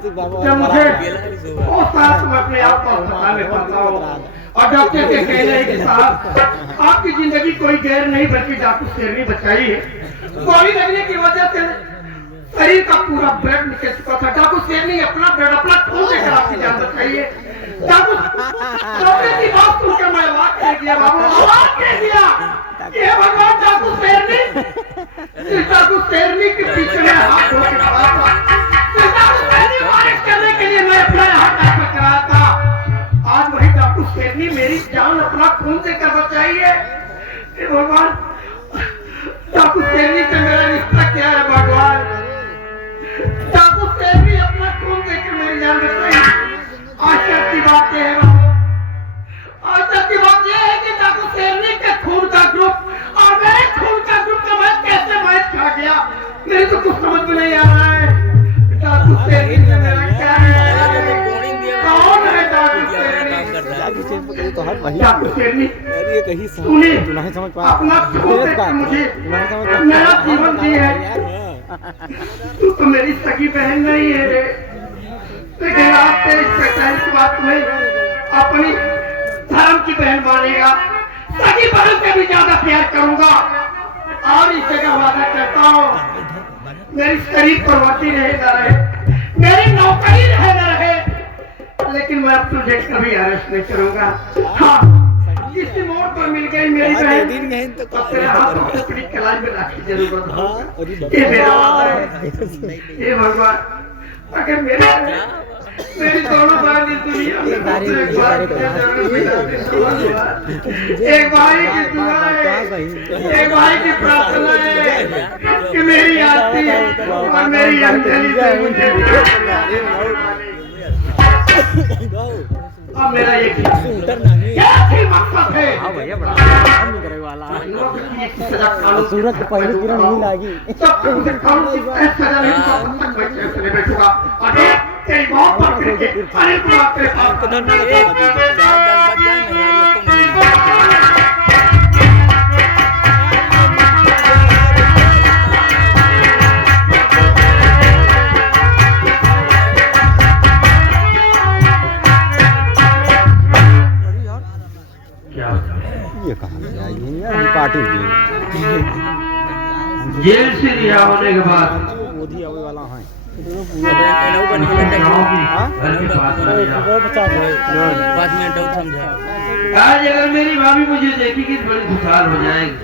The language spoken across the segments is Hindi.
जब मुझे बहुत सारा समय अपने आप को सताने पड़ता हो और डॉक्टर के कहने के साथ आपकी जिंदगी कोई गैर नहीं बल्कि डाकू शेरनी बचाई है। गोली लगने की वजह से शरीर का पूरा ब्लड निकल चुका था। डाकू शेरनी अपना ब्लड अपना खून देकर आपकी जान बचाई है। डाकू डॉक्टर की बात सुनकर मैं अवाक कह दिया बाबू, अवाक कह दिया। ये भगवान डाकू शेरनी के पीछे में हाथ धो के खड़ा था। डाकू शेरनी मालिश करने के लिए मैं अपना हाथ डाक्टर कराया था। आज वही डाकू शेरनी मेरी जान अपना खून देकर बचाई है। भगवान डाकू शेरनी से मेरा रिश्ता क्या है भगवान? डाकू शेरनी अपना खून देकर मेरी जान बचाई। आश्चर्य की बात यह है, आश्चर्य की बात यह है कि डाकू शेरनी के खून का ग्रुप और मेरे खून का ग्रुप का मैच कैसे मैच खा गया, मेरे तो कुछ समझ में नहीं आ रहा है। डाकू शेरनी से मेरा क्या है? कौन है डाकू शेरनी? डाकू शेरनी तूने अपना खून देकर मुझे नया जीवन दी है। तू तो मेरी सगी बहन नहीं है रे, लेकिन आप तेरी की बात में अपनी धर्म की बहन मानेगा। सगी बहन से भी ज्यादा प्यार करूंगा और इस जगह वादा करता हूँ मेरी शरीर प्रवृत्ति रहे न रहे, मेरी नौकरी रहे न रहे, लेकिन मैं अब तुझे कभी अरेस्ट नहीं करूंगा। हाँ, किसी मोड़ पर मिल गई मेरी बहन तो तेरे हाथ में अपनी कलाई में रखी जरूरत हो। ये मेरा वादा है। ये भगवान अगर मेरी दोनों बहन इस दुनिया में एक भाई की दुआ है, एक भाई की प्रार्थना है कि मेरी आरती और मेरी अंजलि से मुझे अब मेरा एक मकसद है। सूरज को पहले किरण नहीं लागी ये कहा पार्टी जेल से रिहा होने के बाद मोदी आवे वाला है। आज अगर मेरी भाभी मुझे देखेगी तो बड़ी खुशहाल हो जाएगी।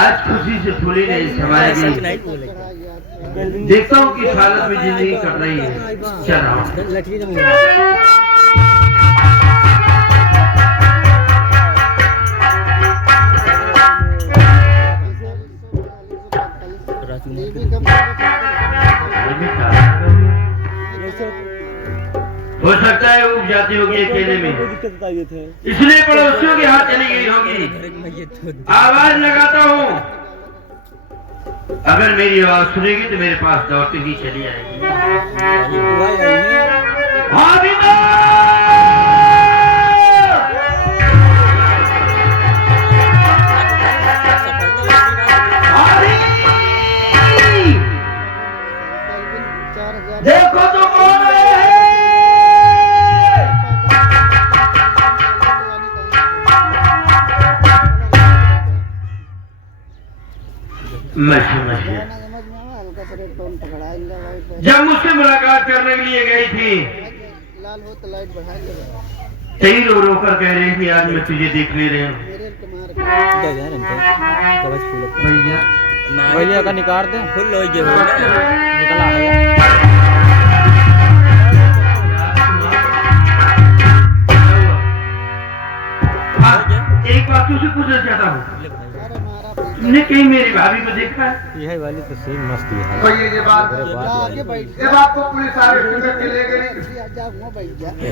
आज खुशी से फूली नहीं समाएगी। देखता हूँ किस हालत में जिंदगी कट रही है। चल रहा हूँ। हो सकता है उग जाती होगी अकेले में, इसलिए पड़ोसियों के हाथ चली गई होगी। आवाज लगाता हूँ, अगर मेरी आवाज सुनेगी तो मेरे पास दौड़ती ही चली आएगी। देखो तो कौन है? जब मुझसे मुलाकात करने के लिए गई थी, कई रो रो कर कह रही थी आज मैं तुझे देख ले रही हूँ। भैया का निकाल दे फुल हो निकला है। एक बात तुझसे पूछना चाहता हूँ, तुमने कहीं मेरी भाभी को देखा है? यह वाली तो सीन मस्त है। ये बात को पुलिस के ले गई।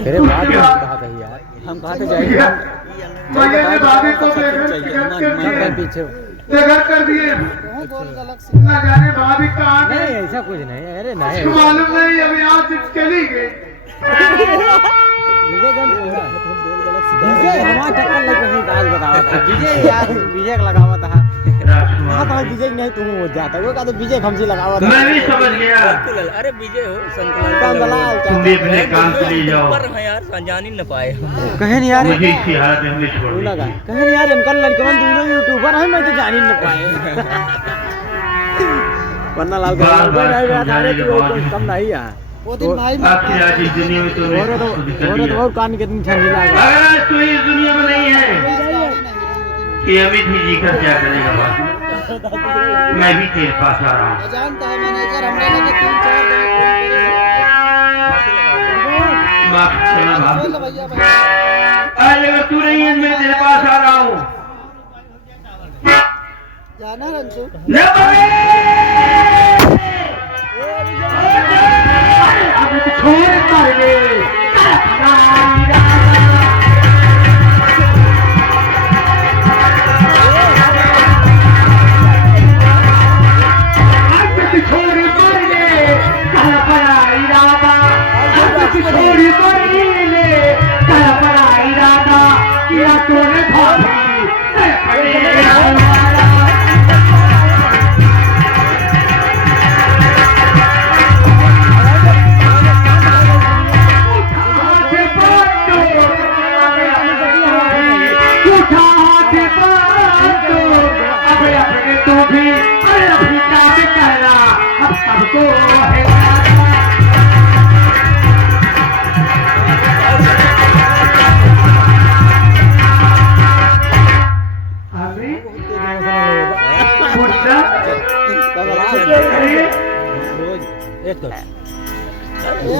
तेरे बाद बात है यार, हम कहाँ से जाएंगे? भाभी को पीछे बेघर कर दिए। ना जाने भाभी कहाँ नहीं, ऐसा कुछ नहीं। अरे नहीं, मालूम नहीं, अभी आज चली गई। विजय हमारा टक्कर लग रही था। विजय यार विजय लगावा था। हाँ तो विजय नहीं तुम हो जाता वो का तो विजय खमसी लगावा मैं भी समझ गया। अरे विजय हो संकलाल तुम भी अपने काम से ले जाओ। पर है यार जान ही न पाए कहे नहीं यार मुझे इसी हालत में हमने छोड़ लगा दिया। कहे नहीं यार इनका लड़कवन दोनों यूट्यूबर है मैं तो जान ही न पाए वरना लाल का बार बार नहीं गया था समझाने के तो बाद कोई कम नहीं है वो दिन भाई आखिर आज इस दुनिया में तुमने और और कान के दिन ठंडी लगा अगर आज तू इस दुनिया में नहीं है कि अमित ही जी कर क्या करेगा बात। मैं भी तेरे पास आ रहा हूँ। जानता है मैनेजर हमने लगे 3-4 दिन माफ करना भाभी। बोल भैया भाई आज अगर तू नहीं है मैं तेरे पास आ रहा हूँ। जाना रंजू न बोले। अब तो छोड़ मर गए।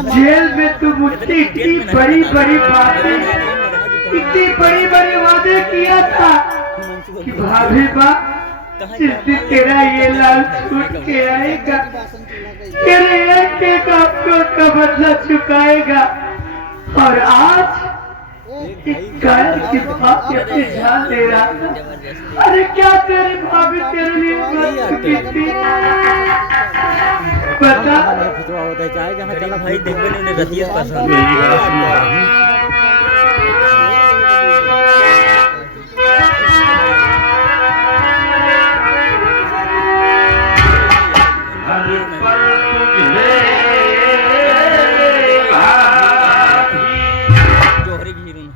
जेल में तू मुझसे इतनी बड़ी बड़ी बातें, इतनी बड़ी बड़ी वादे किया था कि भाभी बा जिस दिन तेरा ये लाल छूट के आएगा तेरे एक एक आपको का बदला चुकाएगा। और आज एक गाय की भाभी अपनी जान दे रहा था। अरे क्या तेरी भाभी तेरे लिए मर चुकी थी बता। फतवा होता है चाहे जहाँ चला भाई देखबे ने रतिया पसंद मेरी बात सुनो। जोहरी की हीरोइन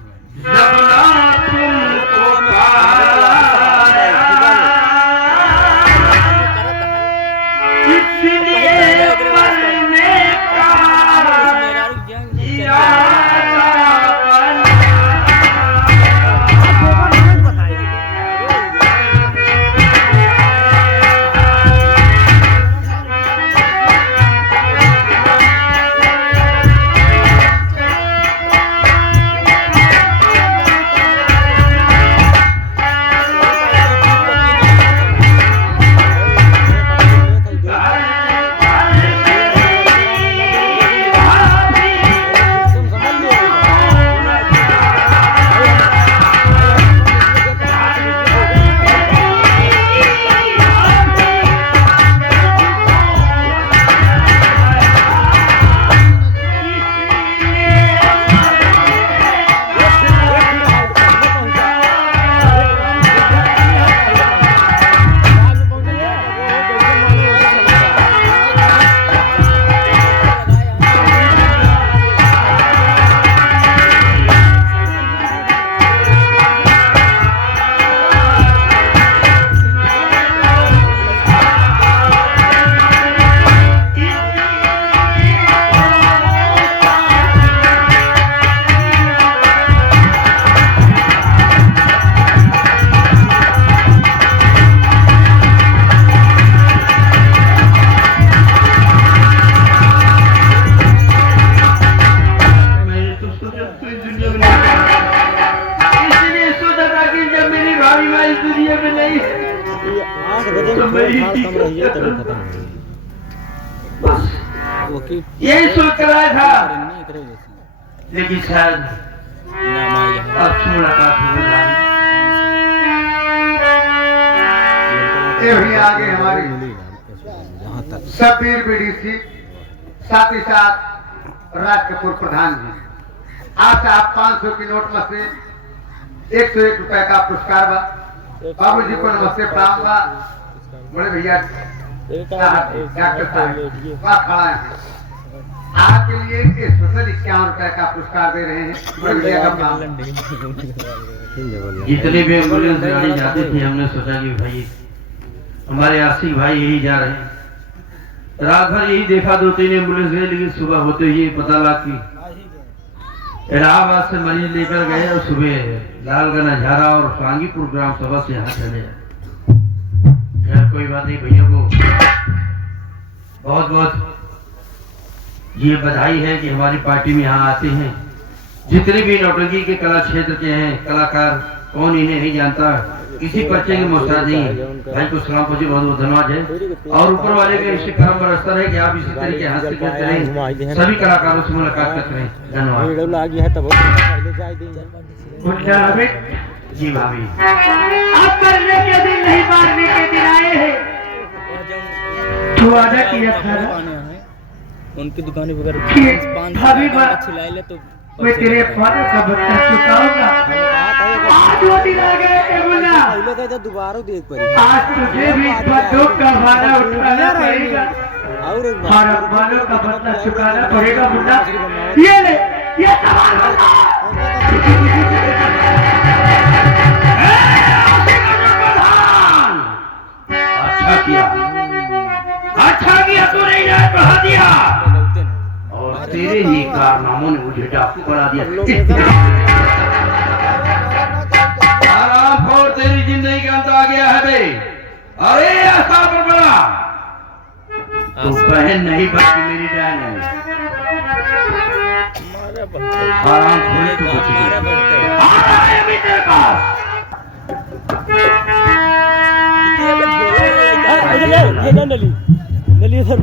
कम रही है तभी खत्म हो गई यही सोच रहा था, नहीं करेगा लेकिन शायद नाम आ गया अब मुलाकात हो गई। ये भी आगे हमारी यहाँ तक सबीर बीडीसी, साथ ही साथ राज कपूर प्रधान जी, आज आप 500 की नोट में से 101 रुपए का पुरस्कार बा। बाबू जी को नमस्ते प्रणाम बा। बड़े भैया एक डॉक्टर साहब वहाँ खड़ा है आपके लिए स्पेशल 51 रुपए का पुरस्कार दे रहे हैं। बड़े भैया का काम। जितने भी एम्बुलेंस गाड़ी जाती थी हमने सोचा कि भाई हमारे आशिक भाई यही जा रहे हैं। रात भर यही देखा 2-3 एम्बुलेंस गए, लेकिन सुबह होते ही पता लगा कि इलाहाबाद से मरीज लेकर गए और सुबह लालगंज झारा और फांगीपुर ग्राम सभा से यहाँ चले आए। कोई बात नहीं, भैया को बहुत बहुत ये बधाई है कि हमारी पार्टी में यहाँ आते हैं। जितने भी नौटंकी के कला क्षेत्र के हैं कलाकार, कौन इन्हें नहीं जानता, किसी पर्चे के मोहताज नहीं है। भाई को सलाम पूछिए, बहुत बहुत धन्यवाद है। और ऊपर वाले के इससे कर्म बरसता है कि आप इसी तरीके हाथ से करते रहें, सभी कलाकारों से मुलाकात करते रहें। धन्यवाद जी भाभी। अब मरने के दिन नहीं मारने के दिन आए हैं। तू वादा किया था ना उनकी दुकानें वगैरह भाभी खिलाए ले तो मैं तेरे फादर का बदला चुकाऊंगा। आज वो दिन आ गए मुन्ना, पहले तो दोबारा देख पर आज तुझे भी बदों का वादा उठाना पड़ेगा और और अम्बालों का बदला चुकाना पड़ेगा मुन्ना। ये ले, ये सवाल बता। अच्छा किया तूने इन्हें बढ़ा दिया और तेरे ही कारनामों ने मुझे डाकू बना दिया। आराम खोर, तेरी जिंदगी का अंत आ गया है बे। अरे ऐसा पर बड़ा तू बहन नहीं बल्कि मेरी जान है। आराम खोर, तू बच गया। आ रहा है अभी तेरे पास। ये नली नली इधर